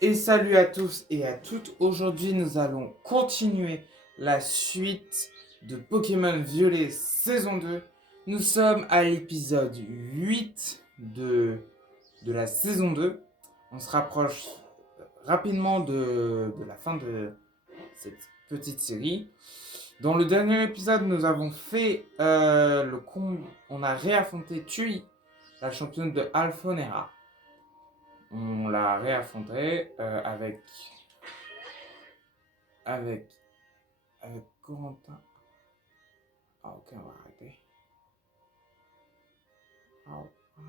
Et salut à tous et à toutes. Aujourd'hui, nous allons continuer la suite de Pokémon Violet saison 2. Nous sommes à l'épisode 8 de la saison 2. On se rapproche rapidement de la fin de cette petite série. Dans le dernier épisode, nous avons fait on a réaffronté Tui, la championne de Alfonera. On l'a réaffronté avec Corentin. Ah ok, on va arrêter. Oh, non.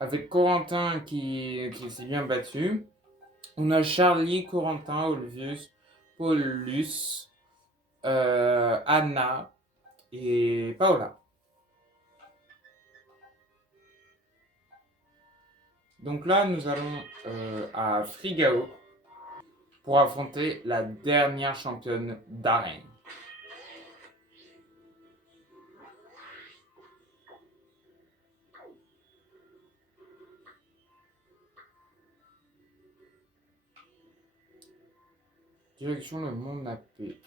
Avec Corentin qui s'est bien battu. On a Charlie, Corentin, Olvius, Paulus, Anna et Paola. Donc là, nous allons à Frigao pour affronter la dernière championne d'arène. Direction le monde nappé.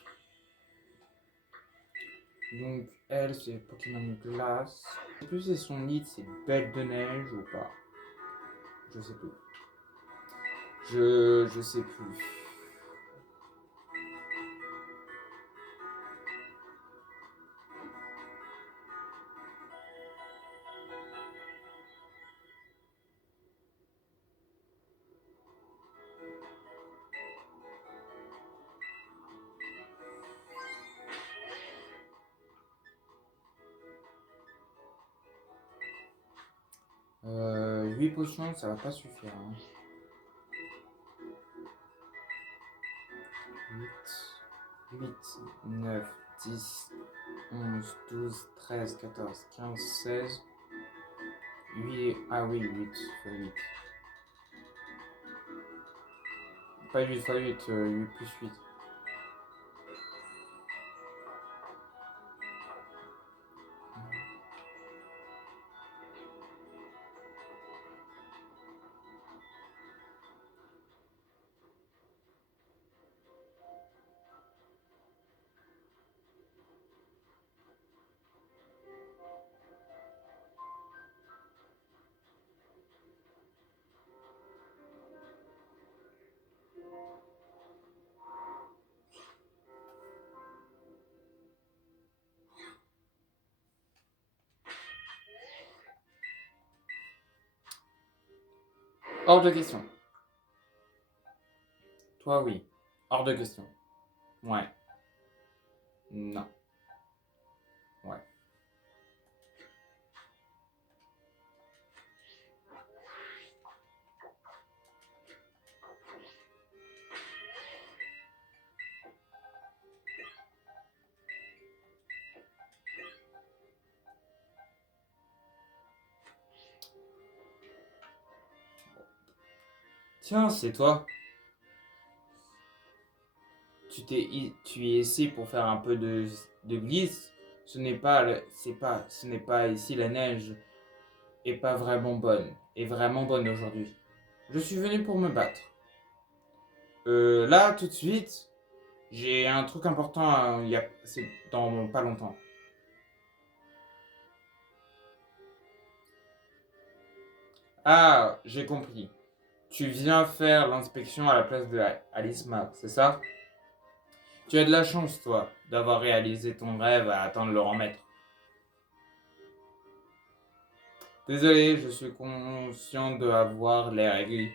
Donc elle, c'est Pokémon Glace. Je sais plus si son lead c'est Belle de Neige ou pas. Je sais plus. Je sais plus. Euh, 8 potions, ça va pas suffire. Hein. 8, 9, 10, 11, 12, 13, 14, 15, 16. 8. Ah oui, 8 fois 8. Pas 8 fois 8, 8 plus 8. Hors de question. Toi, oui. Hors de question. Ouais. Non. Ouais. Tiens, c'est toi. Tu es ici pour faire un peu de glisse. Ce n'est pas, ce n'est pas ici la neige est pas vraiment bonne, est vraiment bonne aujourd'hui. Je suis venu pour me battre. Là, tout de suite, j'ai un truc important, c'est dans pas longtemps. Ah, j'ai compris. Tu viens faire l'inspection à la place de Alice Mac, c'est ça? Tu as de la chance, toi, d'avoir réalisé ton rêve à attendre le remettre. Désolé, je suis conscient d'avoir l'air aigri.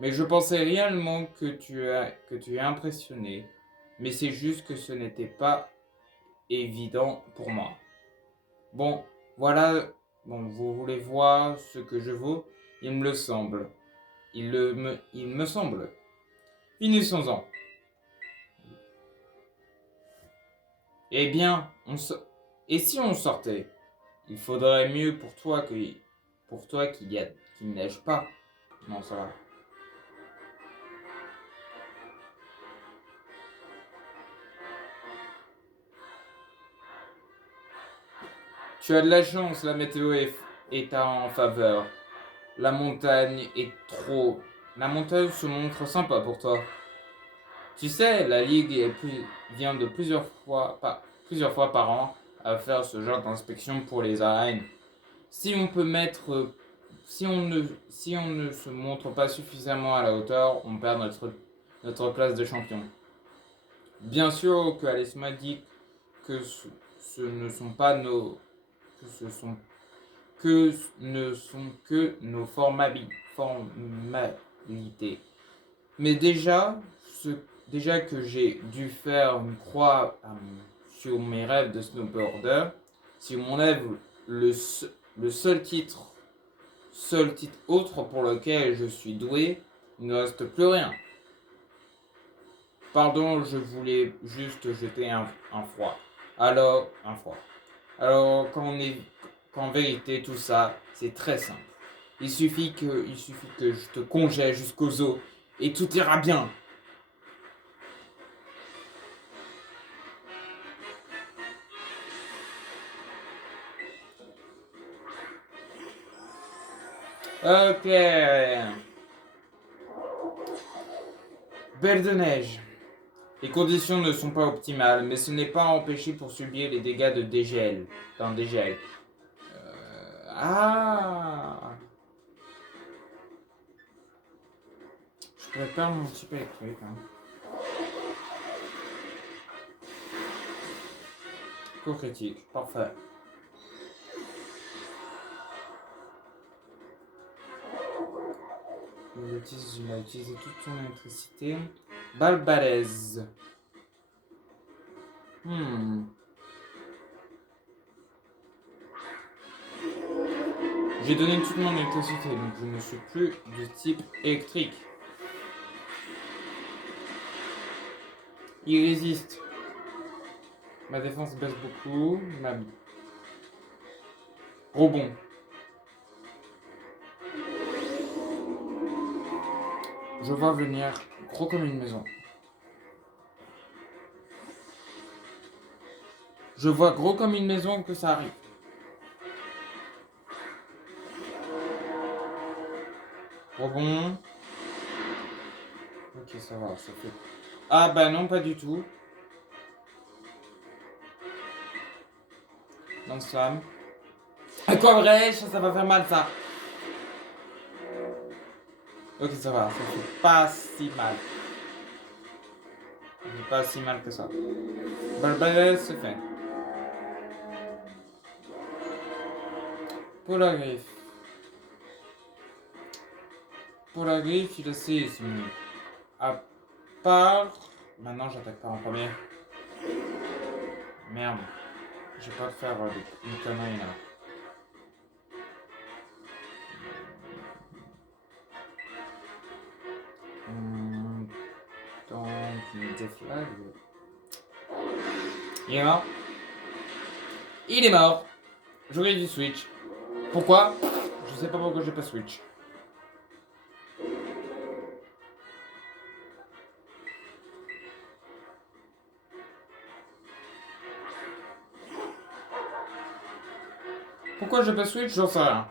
Mais je pensais réellement que tu es impressionné. Mais c'est juste que ce n'était pas évident pour moi. Bon, voilà. Bon, vous voulez voir ce que je vaux? Il me le semble. Il me semble. Finissons-en. Eh bien, et si on sortait? Il faudrait mieux pour toi qu'il neige pas. Non, ça va. Tu as de la chance, la météo est en faveur. La montagne se montre sympa pour toi. Tu sais, la Ligue vient de plusieurs fois par an à faire ce genre d'inspection pour les arènes. Si on peut mettre, si on ne se montre pas suffisamment à la hauteur, on perd notre place de champion. Bien sûr que Alice m'a dit que ce ne sont pas nos, que ce sont que ne sont que nos formalités. Mais déjà que j'ai dû faire une croix sur mes rêves de snowboarder, si on enlève le seul titre autre pour lequel je suis doué, il ne reste plus rien. Pardon, je voulais juste jeter un froid. Alors, qu'en vérité, tout ça, c'est très simple. Il suffit que je te congèle jusqu'aux os et tout ira bien. Ok. Belle de neige. Les conditions ne sont pas optimales, mais ce n'est pas empêché pour subir les dégâts de dégel. D'un dégel. Je pourrais perdre mon type électrique. Hein. Coup critique, parfait. Il a utilisé toute son électricité. Balle balèze. J'ai donné toute mon électricité, donc je ne suis plus de type électrique. Il résiste. Ma défense baisse beaucoup. Rebond. Je vois venir gros comme une maison. Je vois gros comme une maison que ça arrive. Rebond. Ok, ça va, ça fait... Ah bah non, pas du tout. Lance-flamme. À quoi vrai? Ça va faire mal, ça. Ok, ça va, ça fait pas si mal. Ça fait pas si mal que ça. Balbalès, c'est fait. Pour la griffe. Pour la griffe, il a 6 minutes. À part... Maintenant, j'attaque pas en premier. Merde. Je vais pas faire une connerie là. Donc, il déflag. Il est mort. Il est mort. J'aurais dû switch. Pourquoi? Je sais pas pourquoi j'ai pas switch. Pourquoi j'ai pas switch? J'en sais rien.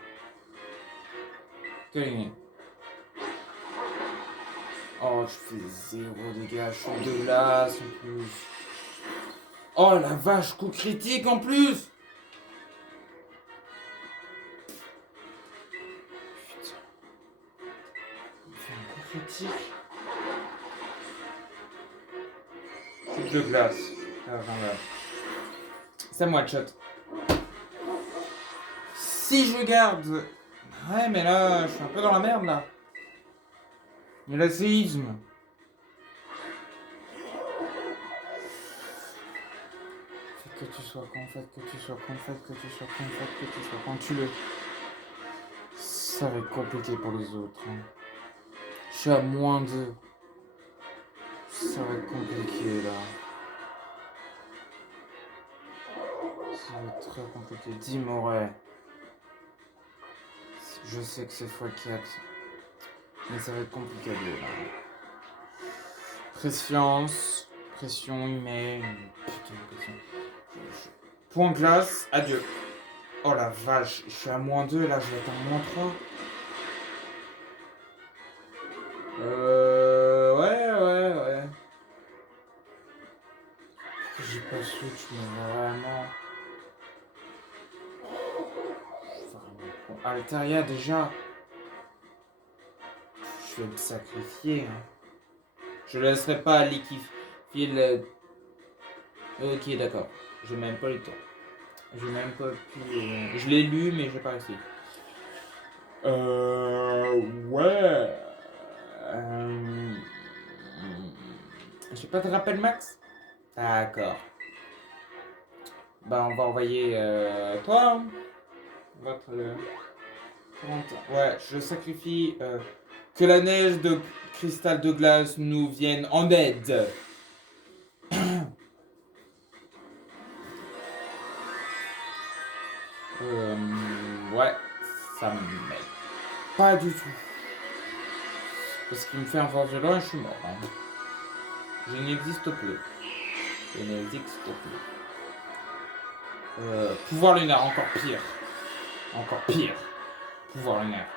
Quelle Oh, je fais 0 dégâts, je suis de glace en plus. Oh la vache, coup critique en plus. Putain. Il fait un coup critique. C'est de glace. Ah, voilà. C'est moi, shot. Si je garde... Ouais, mais là, je suis un peu dans la merde, là. Il y a le séisme. Faites que tu sois con, faites que tu sois con, faites que tu sois con, faites que tu sois con. Tue-le. Ça va être compliqué pour les autres. Hein. Je suis à moins 2. Ça va être compliqué, là. Ça va va être très compliqué. Dis-moi, ouais. Je sais que c'est x4. Mais ça va être compliqué là. Pression, il met une putain de pression. Point glace, adieu. Oh la vache, je suis à -2 là, je vais être à -3. Ouais. J'ai pas switch, mais vraiment. Altaria déjà. Je vais me sacrifier. Hein. Je laisserai pas liquéfier le. Ok, d'accord. J'ai même pas eu le temps. J'ai même pas pu. Je l'ai lu, mais j'ai pas réussi. Ouais. J'ai pas de rappel max. D'accord. Bah, on va envoyer toi. Hein. Votre. Ouais, je sacrifie que la neige de cristal de glace nous vienne en aide. Ouais, ça m'aide. Pas du tout. Parce qu'il me fait un fort violent et je suis mort. Hein. Je n'existe plus. Je n'existe plus. Pouvoir lunaire, encore pire. Encore pire. Pouvoir lunaire.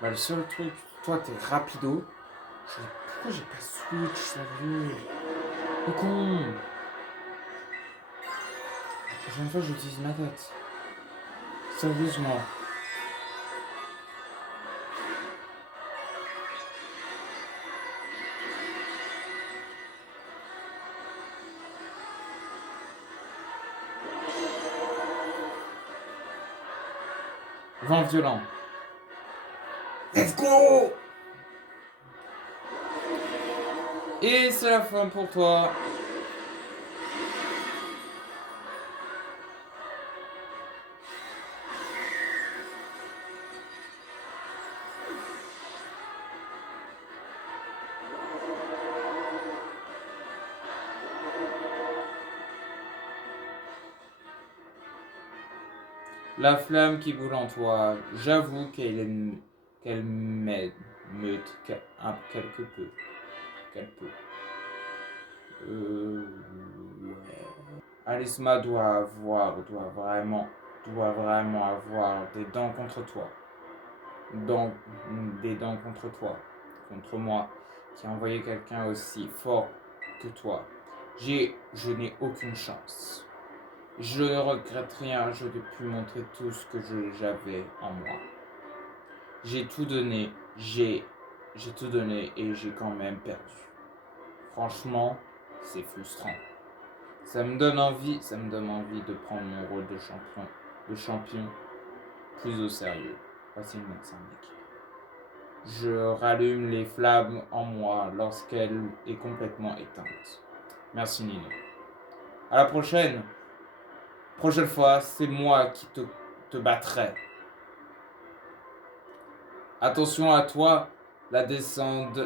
Bah, le seul truc, toi t'es rapido. Pourquoi j'ai pas switch, sérieux? Le con! La prochaine fois, j'utilise ma tête. Sérieusement. Vent violent. Let's go! Et c'est la fin pour toi. La flamme qui brûle en toi, j'avoue qu'elle m'aide, quelque peu. Quelque peu. Ouais. Alisma doit vraiment avoir des dents contre toi. Des dents contre toi. Contre moi. Qui a envoyé quelqu'un aussi fort que toi. Je n'ai aucune chance. Je ne regrette rien, je n'ai pu montrer tout ce que j'avais en moi. J'ai tout donné, j'ai tout donné et j'ai quand même perdu. Franchement, c'est frustrant. Ça me donne envie de prendre mon rôle de champion plus au sérieux. Voici le médecin d'équipe. Je rallume les flammes en moi lorsqu'elle est complètement éteinte. Merci Nino. À la prochaine. Prochaine fois, c'est moi qui te battrai. Attention à toi, la descente.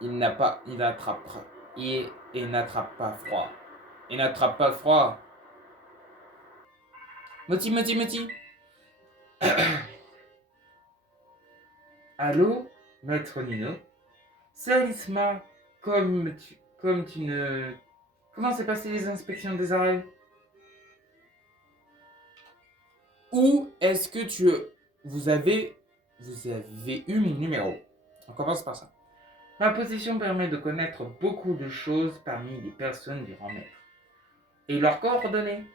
Il attrapera. Il n'attrape pas froid. Il n'attrape pas froid. Moti. Allô, maître Nino. C'est Alisma. Comme tu ne... Comment s'est passé les inspections des arènes? Où est-ce que vous avez eu mon numéro? On commence par ça. Ma position permet de connaître beaucoup de choses parmi les personnes du rang maître. Et leurs coordonnées.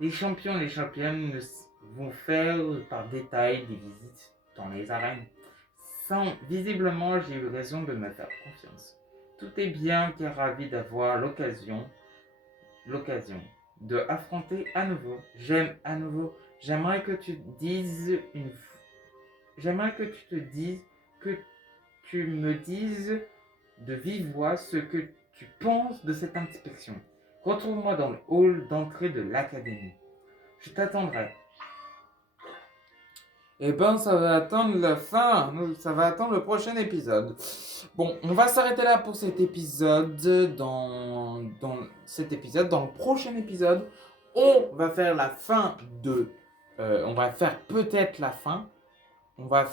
Les champions et les championnes vont faire par détail des visites dans les arènes. Visiblement, j'ai eu raison de me faire confiance. Tout est bien et ravi d'avoir l'occasion de affronter à nouveau. J'aimerais que tu me dises de vive voix ce que tu penses de cette inspection. Retrouve-moi dans le hall d'entrée de l'académie. Je t'attendrai. Eh ben, ça va attendre la fin. Ça va attendre le prochain épisode. Bon, on va s'arrêter là pour cet épisode. Dans cet épisode, dans le prochain épisode, on va faire la fin de. On va faire peut-être la fin. On va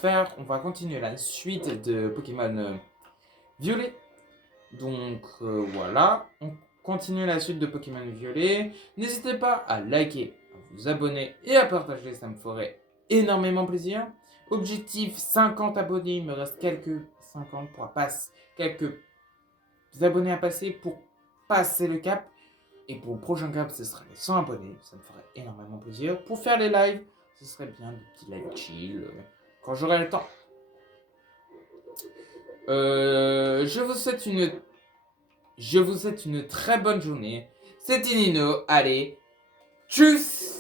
continuer la suite de Pokémon Violet. Donc voilà, on continue la suite de Pokémon Violet. N'hésitez pas à liker, à vous abonner et à partager, ça me ferait énormément plaisir. Objectif 50 abonnés, il me reste quelques 50 pour passer, quelques abonnés à passer pour passer le cap. Et pour le prochain cap, ce sera les 100 abonnés, ça me ferait énormément plaisir. Pour faire les lives, ce serait bien des petits lives chill quand j'aurai le temps. Je vous souhaite une très bonne journée. C'était Nino. Allez, tchuss!